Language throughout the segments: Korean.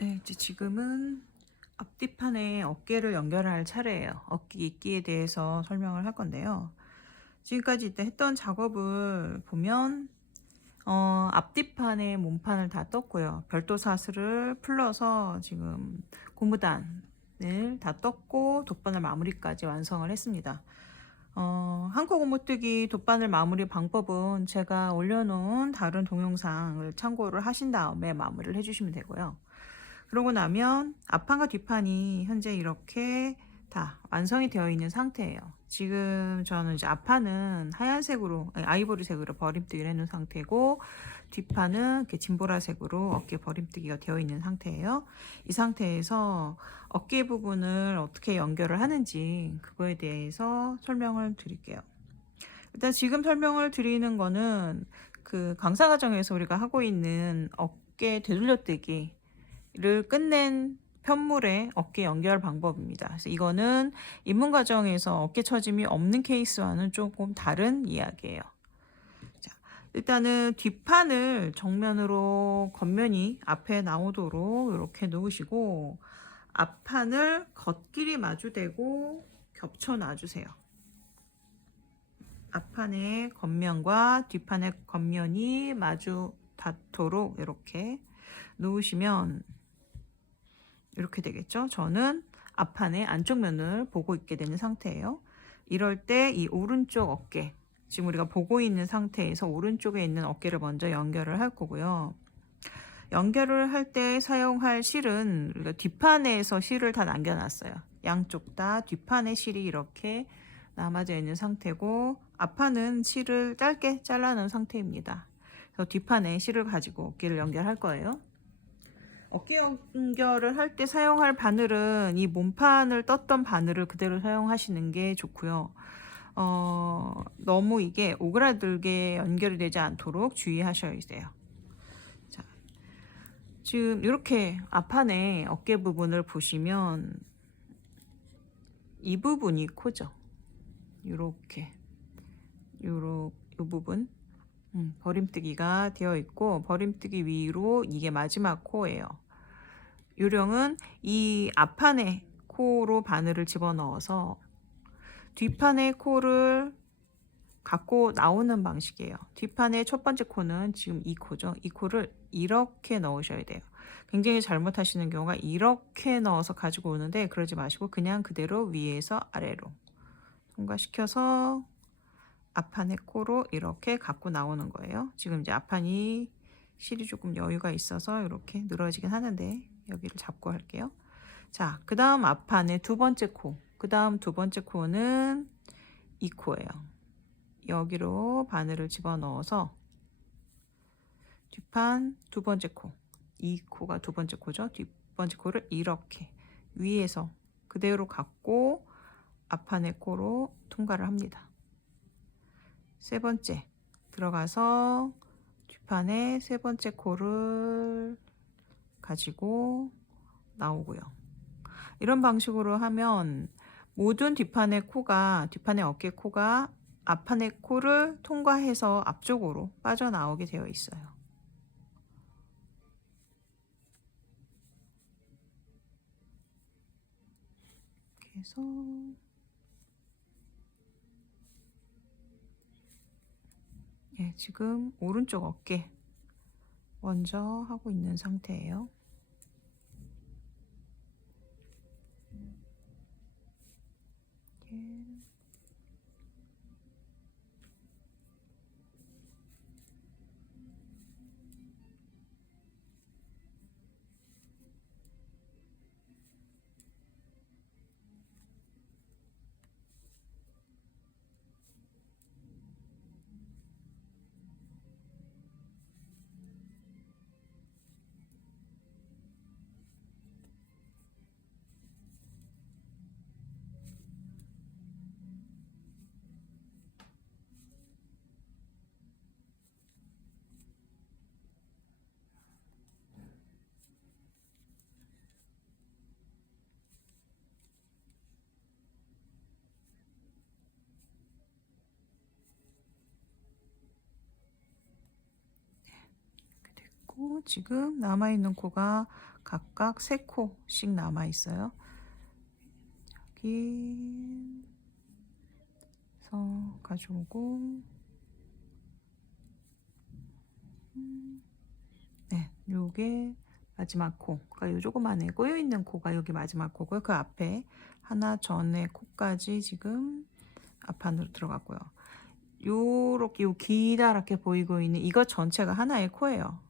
네, 이제 지금은 앞뒤판에 어깨를 연결할 차례예요. 어깨 이끼에 대해서 설명을 할 건데요. 지금까지 이때 했던 작업을 보면 앞뒤판에 몸판을 다 떴고요. 별도 사슬을 풀러서 지금 고무단을 다 떴고 돗바늘 마무리까지 완성을 했습니다. 한코 고무뜨기 돗바늘 마무리 방법은 제가 올려놓은 다른 동영상을 참고를 하신 다음에 마무리를 해주시면 되고요. 그러고 나면 앞판과 뒷판이 현재 이렇게 다 완성이 되어 있는 상태예요. 지금 저는 이제 앞판은 하얀색으로 아이보리색으로 버림뜨기를 해놓은 상태고, 뒷판은 이렇게 진보라색으로 어깨 버림뜨기가 되어 있는 상태예요. 이 상태에서 어깨 부분을 어떻게 연결을 하는지 그거에 대해서 설명을 드릴게요. 일단 지금 설명을 드리는 거는 그 강사 과정에서 우리가 하고 있는 어깨 되돌려뜨기 를 끝낸 편물의 어깨 연결 방법입니다. 그래서 이거는 입문 과정에서 어깨 처짐이 없는 케이스와는 조금 다른 이야기예요. 자, 일단은 뒷판을 정면으로 겉면이 앞에 나오도록 이렇게 놓으시고, 앞판을 겉길이 마주대고 겹쳐 놔주세요. 앞판의 겉면과 뒷판의 겉면이 마주 닿도록 이렇게 놓으시면 이렇게 되겠죠. 저는 앞판의 안쪽 면을 보고 있게 되는 상태예요. 이럴 때 이 오른쪽 어깨, 지금 우리가 보고 있는 상태에서 오른쪽에 있는 어깨를 먼저 연결을 할 거고요. 연결을 할 때 사용할 실은 우리가 뒷판에서 실을 다 남겨놨어요. 양쪽 다 뒷판에 실이 이렇게 남아져 있는 상태고, 앞판은 실을 짧게 잘라놓은 상태입니다. 그래서 뒷판에 실을 가지고 어깨를 연결할 거예요. 어깨 연결을 할 때 사용할 바늘은 이 몸판을 떴던 바늘을 그대로 사용하시는 게 좋고요. 너무 이게 오그라들게 연결이 되지 않도록 주의하셔야 돼요. 자, 지금 이렇게 앞판에 어깨 부분을 보시면 이 부분이 코죠. 이렇게 이 부분 버림뜨기가 되어 있고, 버림뜨기 위로 이게 마지막 코예요. 요령은 이 앞판에 코로 바늘을 집어넣어서 뒷판의 코를 갖고 나오는 방식이에요. 뒷판의 첫 번째 코는 지금 이 코죠. 이 코를 이렇게 넣으셔야 돼요. 굉장히 잘못하시는 경우가 이렇게 넣어서 가지고 오는데, 그러지 마시고 그냥 그대로 위에서 아래로 통과시켜서 앞판의 코로 이렇게 갖고 나오는 거예요. 지금 이제 앞판이 실이 조금 여유가 있어서 이렇게 늘어지긴 하는데 여기를 잡고 할게요. 자, 그 다음 앞판의 두 번째 코, 그 다음 두 번째 코는 이 코예요. 여기로 바늘을 집어넣어서 뒷판 두 번째 코, 이 코가 두 번째 코죠. 뒷 번째 코를 이렇게 위에서 그대로 갖고 앞판의 코로 통과를 합니다. 세 번째 들어가서 뒷판에 세 번째 코를 가지고 나오고요. 이런 방식으로 하면 모든 뒷판의 어깨 코가 앞판의 코를 통과해서 앞쪽으로 빠져나오게 되어 있어요. 이렇게 해서 지금 오른쪽 어깨 먼저 하고 있는 상태예요. 지금 남아있는 코가 각각 3코씩 남아있어요. 여기서 가져오고, 네, 요게 마지막 코. 그러니까 요 조그만해 꼬여있는 코가 여기 마지막 코고요. 그 앞에 하나 전에 코까지 지금 앞안으로 들어갔고요. 요렇게 요 기다랗게 보이고 있는 이것 전체가 하나의 코예요.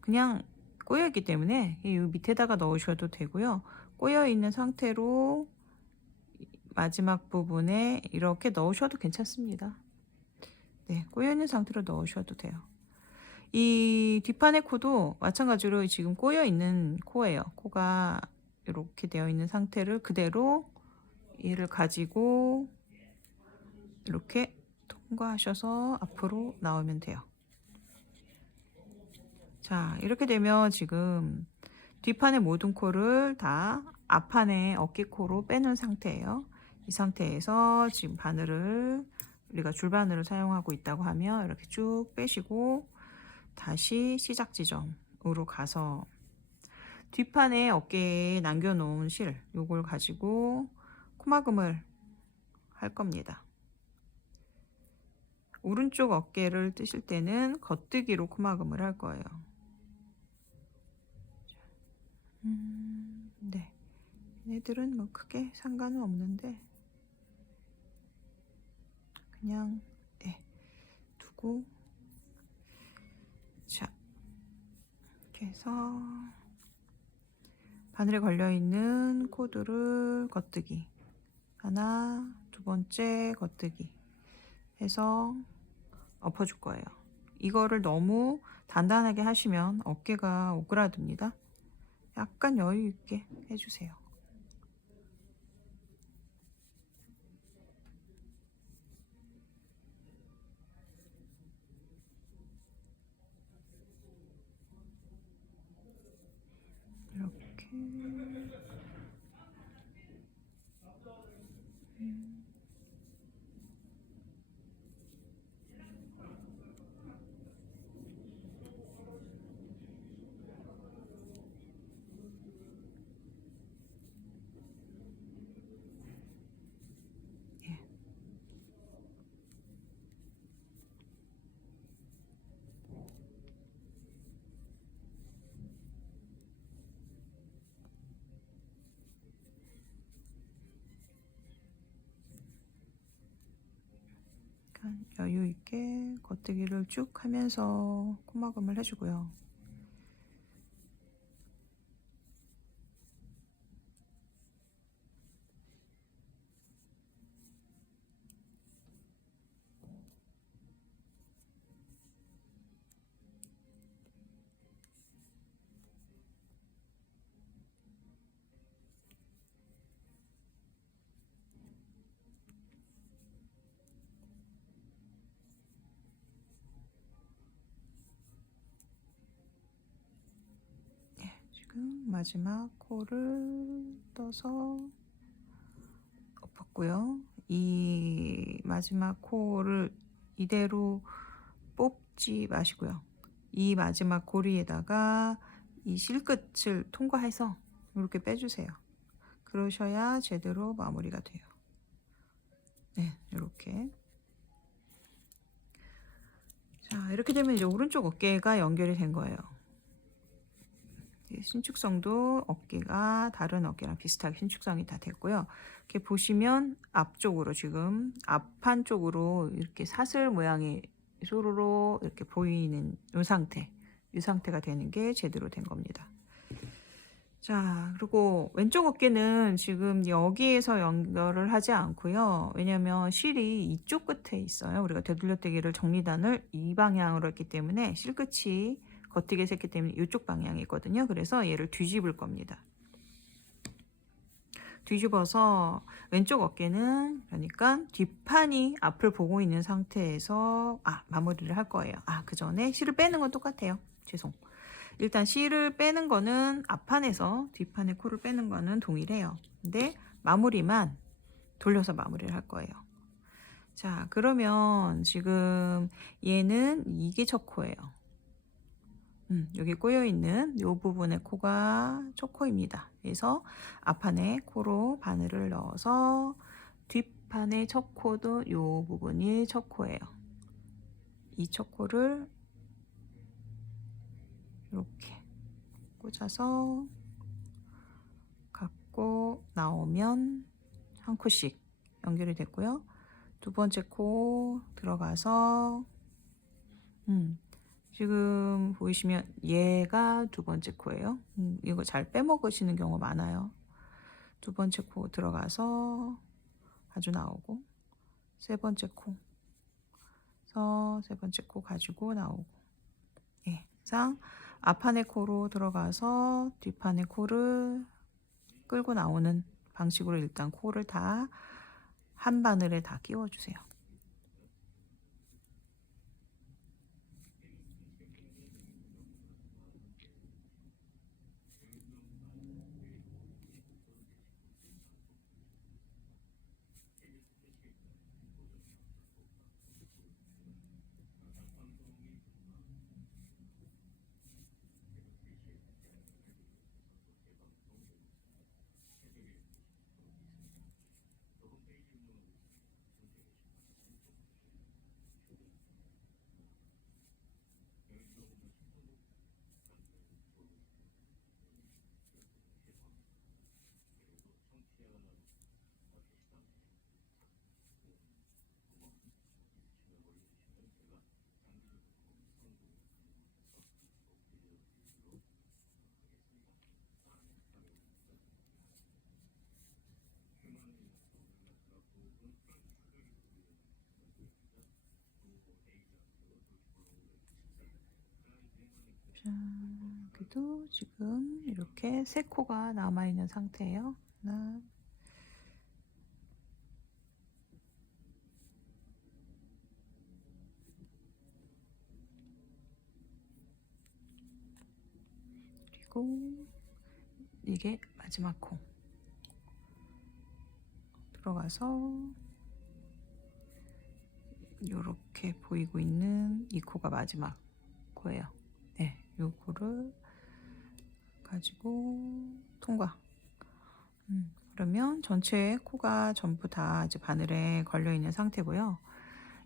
그냥 꼬여있기 때문에 이 밑에다가 넣으셔도 되고요. 꼬여있는 상태로 마지막 부분에 이렇게 넣으셔도 괜찮습니다. 네, 꼬여있는 상태로 넣으셔도 돼요. 이 뒷판의 코도 마찬가지로 지금 꼬여있는 코예요. 코가 이렇게 되어 있는 상태를 그대로 얘를 가지고 이렇게 통과하셔서 앞으로 나오면 돼요. 자, 이렇게 되면 지금 뒷판의 모든 코를 다 앞판의 어깨코로 빼놓은 상태예요. 이 상태에서 지금 바늘을 우리가 줄바늘을 사용하고 있다고 하면 이렇게 쭉 빼시고 다시 시작 지점으로 가서 뒷판에 어깨에 남겨놓은 실 요걸 가지고 코막음을 할 겁니다. 오른쪽 어깨를 뜨실 때는 겉뜨기로 코막음을 할 거예요. 네. 얘네들은 뭐 크게 상관은 없는데 그냥 네, 두고 자 이렇게 해서 바늘에 걸려있는 코드를 겉뜨기 하나, 두 번째 겉뜨기 해서 엎어줄 거예요. 이거를 너무 단단하게 하시면 어깨가 오그라듭니다. 약간 여유 있게 해주세요. 이렇게 여유 있게 겉뜨기를 쭉 하면서 코막음을 해주고요. 지금 마지막 코를 떠서 엎었고요. 이 마지막 코를 이대로 뽑지 마시고요. 이 마지막 고리에다가 이 실끝을 통과해서 이렇게 빼주세요. 그러셔야 제대로 마무리가 돼요. 네, 이렇게. 자, 이렇게 되면 이제 오른쪽 어깨가 연결이 된 거예요. 신축성도 어깨가 다른 어깨랑 비슷하게 신축성이 다 됐고요. 이렇게 보시면 앞쪽으로 지금 앞판 쪽으로 이렇게 사슬 모양이 소로로 이렇게 보이는 이 상태가 되는 게 제대로 된 겁니다. 자, 그리고 왼쪽 어깨는 지금 여기에서 연결을 하지 않고요. 왜냐면 실이 이쪽 끝에 있어요. 우리가 되돌려떼기를 정리단을 이 방향으로 했기 때문에 실끝이 겉뜨기에서 했기 때문에 이쪽 방향이 있거든요. 그래서 얘를 뒤집을 겁니다. 뒤집어서 왼쪽 어깨는 그러니까 뒷판이 앞을 보고 있는 상태에서 마무리를 할 거예요. 그 전에 실을 빼는 건 똑같아요. 죄송. 일단 실을 빼는 거는 앞판에서 뒷판의 코를 빼는 거는 동일해요. 근데 마무리만 돌려서 마무리를 할 거예요. 자, 그러면 지금 얘는 이게 첫 코예요. 여기 꼬여있는 이 부분의 코가 초코입니다. 그래서 앞판에 코로 바늘을 넣어서 뒷판의 첫 코도 이 부분이 첫 코예요. 이 첫 코를 이렇게 꽂아서 갖고 나오면 한 코씩 연결이 됐고요. 두 번째 코 들어가서 지금 보이시면 얘가 두 번째 코예요. 이거 잘 빼먹으시는 경우 많아요. 두 번째 코 들어가서 아주 나오고, 세 번째 코, 그래서 세 번째 코 가지고 나오고, 예, 상 앞판의 코로 들어가서 뒷판의 코를 끌고 나오는 방식으로 일단 코를 다 한 바늘에 다 끼워주세요. 자, 여기도 지금 이렇게 세 코가 남아있는 상태예요. 하나, 그리고 이게 마지막 코 들어가서 이렇게 보이고 있는 이 코가 마지막 코예요. 네, 이 코를 가지고 통과. 그러면 전체 코가 전부 다 이제 바늘에 걸려 있는 상태고요.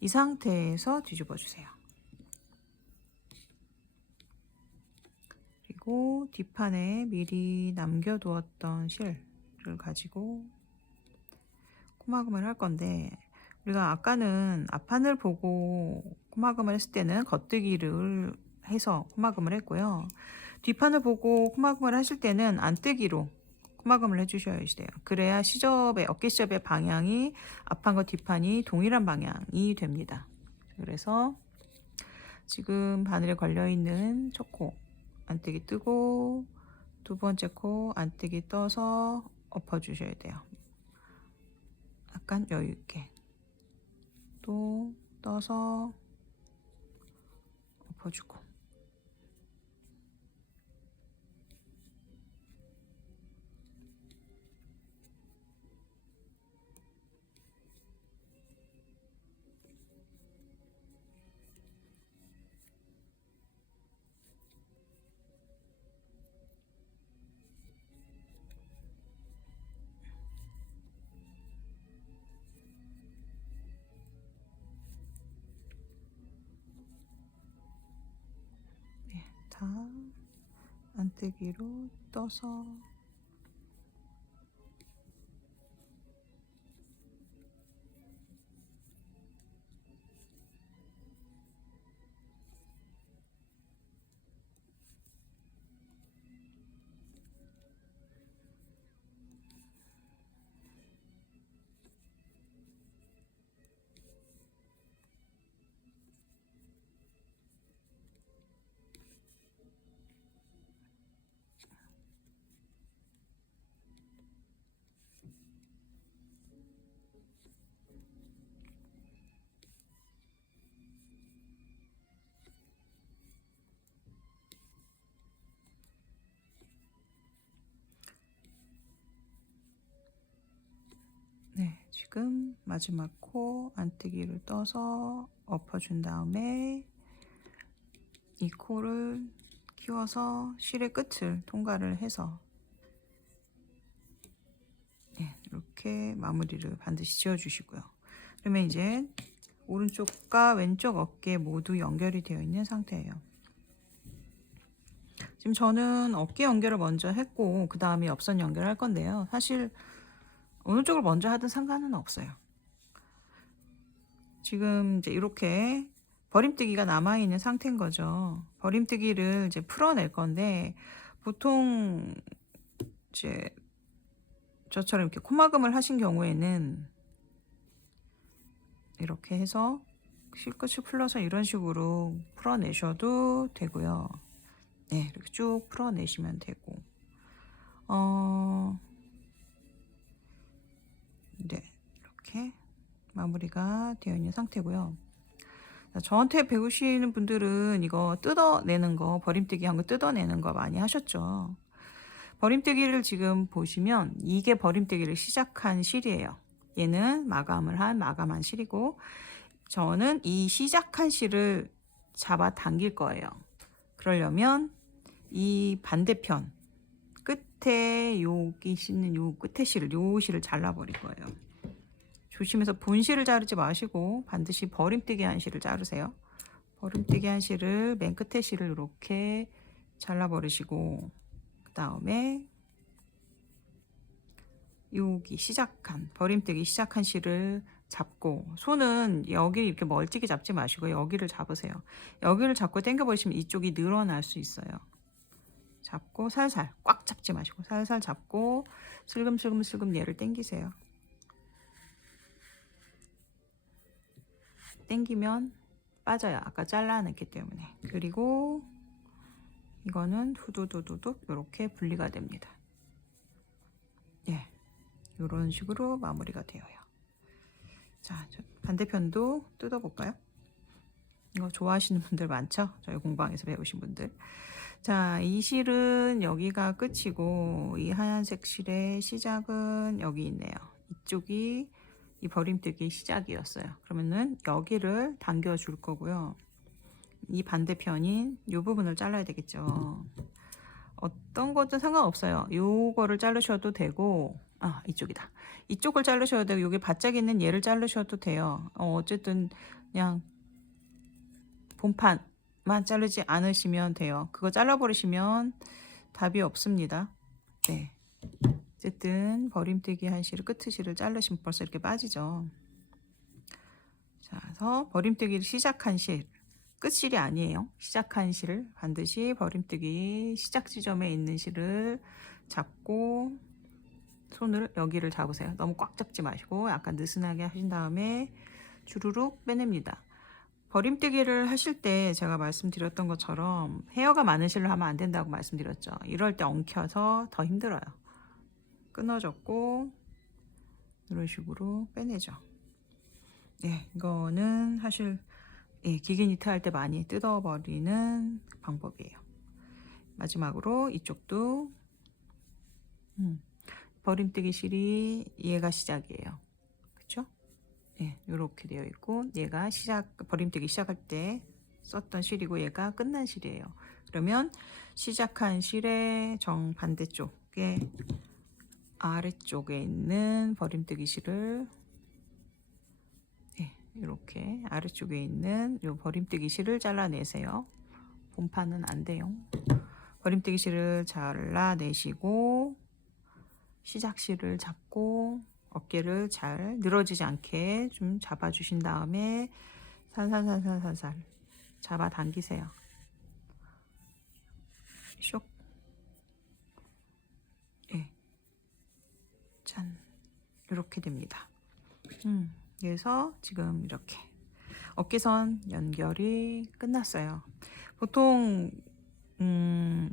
이 상태에서 뒤집어 주세요. 그리고 뒷판에 미리 남겨두었던 실을 가지고 코막음을 할 건데, 우리가 아까는 앞판을 보고 코막음을 했을 때는 겉뜨기를 해서 코막음을 했고요. 뒷판을 보고 코막음을 하실 때는 안뜨기로 코막음을 해주셔야 돼요. 그래야 시접의 어깨 시접의 방향이 앞판과 뒷판이 동일한 방향이 됩니다. 그래서 지금 바늘에 걸려 있는 첫 코 안뜨기 뜨고, 두 번째 코 안뜨기 떠서 엎어 주셔야 돼요. 약간 여유 있게 또 떠서 엎어주고, 네, 다 안뜨기로 떠서 네, 지금 마지막 코 안뜨기를 떠서 엎어준 다음에 이 코를 끼워서 실의 끝을 통과를 해서 이렇게 마무리를 반드시 지어주시고요. 그러면 이제 오른쪽과 왼쪽 어깨 모두 연결이 되어 있는 상태예요. 지금 저는 어깨 연결을 먼저 했고 그 다음에 옆선 연결할 건데요. 사실 어느 쪽을 먼저 하든 상관은 없어요. 지금 이제 이렇게 버림뜨기가 남아있는 상태인 거죠. 버림뜨기를 이제 풀어낼 건데 보통 이제 저처럼 이렇게 코막음을 하신 경우에는 이렇게 해서 실끝을 풀러서 이런 식으로 풀어내셔도 되고요. 네, 이렇게 쭉 풀어내시면 되고, 네, 이렇게 마무리가 되어 있는 상태고요. 저한테 배우시는 분들은 이거 뜯어내는 거, 버림뜨기 한 거 뜯어내는 거 많이 하셨죠. 버림뜨기를 지금 보시면 이게 버림뜨기를 시작한 실이에요. 얘는 마감한 실이고, 저는 이 시작한 실을 잡아 당길 거예요. 그러려면 이 반대편 끝에 여기 씻는 요 끝에 실을 요 실을 잘라버릴 거예요. 조심해서 본실을 자르지 마시고 반드시 버림뜨기 한 실을 자르세요. 버림뜨기 한 실을 맨 끝에 실을 이렇게 잘라버리시고 그 다음에 여기 버림뜨기 시작한 실을 잡고 손은 여기 이렇게 멀찍이 잡지 마시고 여기를 잡으세요. 여기를 잡고 당겨버리시면 이쪽이 늘어날 수 있어요. 잡고 살살 꽉 잡지 마시고 살살 잡고 슬금슬금 얘를 당기세요. 당기면 빠져요. 아까 잘라냈기 때문에. 그리고 이거는 후두두두둑 이렇게 분리가 됩니다. 예, 이런 식으로 마무리가 되어요. 자, 반대편도 뜯어볼까요? 이거 좋아하시는 분들 많죠? 저희 공방에서 배우신 분들. 자, 이 실은 여기가 끝이고 이 하얀색 실의 시작은 여기 있네요. 이쪽이 이 버림뜨기 시작이었어요. 그러면은 여기를 당겨 줄 거고요. 이 반대편인 이 부분을 잘라야 되겠죠. 어떤 것도 상관없어요. 요거를 자르셔도 되고, 이쪽이다. 이쪽을 자르셔도 되고, 여기 바짝 있는 얘를 자르셔도 돼요. 어쨌든 그냥 본판만 자르지 않으시면 돼요. 그거 잘라버리시면 답이 없습니다. 네. 어쨌든 버림뜨기 한 실을 끝실을 자르시면 벌써 이렇게 빠지죠. 자, 그래서 버림뜨기를 시작한 실, 끝실이 아니에요. 시작한 실을 반드시 버림뜨기 시작 지점에 있는 실을 잡고 손을 여기를 잡으세요. 너무 꽉 잡지 마시고 약간 느슨하게 하신 다음에 주르륵 빼냅니다. 버림뜨기를 하실 때 제가 말씀드렸던 것처럼 헤어가 많은 실을 하면 안 된다고 말씀드렸죠. 이럴 때 엉켜서 더 힘들어요. 끊어졌고 이런 식으로 빼내죠. 네, 이거는 사실 기계 니트 할 때 많이 뜯어버리는 방법이에요. 마지막으로 이쪽도 버림뜨기 실이 얘가 시작이에요. 그쵸? 네, 이렇게 되어 있고 얘가 버림뜨기 시작할 때 썼던 실이고 얘가 끝난 실이에요. 그러면 시작한 실의 정반대쪽에 아래쪽에 있는 버림뜨기 실을 이렇게 아래쪽에 있는 요 버림뜨기 실을 잘라내세요. 본판은 안 돼요. 버림뜨기 실을 잘라내시고 시작 실을 잡고 어깨를 잘 늘어지지 않게 좀 잡아주신 다음에 살살 잡아당기세요. 쇽. 짠. 이렇게 됩니다. 그래서 지금 이렇게 어깨선 연결이 끝났어요. 보통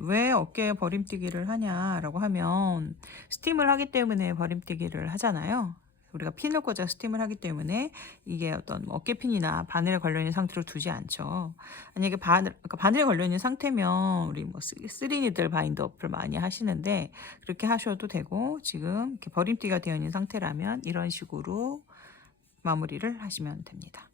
왜 어깨에 버림뜨기를 하냐라고 하면 스팀을 하기 때문에 버림뜨기를 하잖아요. 우리가 핀을 꽂아 스팀을 하기 때문에 이게 어떤 어깨핀이나 바늘에 걸려있는 상태로 두지 않죠. 만약에 바늘에 걸려있는 상태면 우리 뭐 3니들 바인드 어플 많이 하시는데 그렇게 하셔도 되고 지금 이렇게 버림뜨기가 되어 있는 상태라면 이런 식으로 마무리를 하시면 됩니다.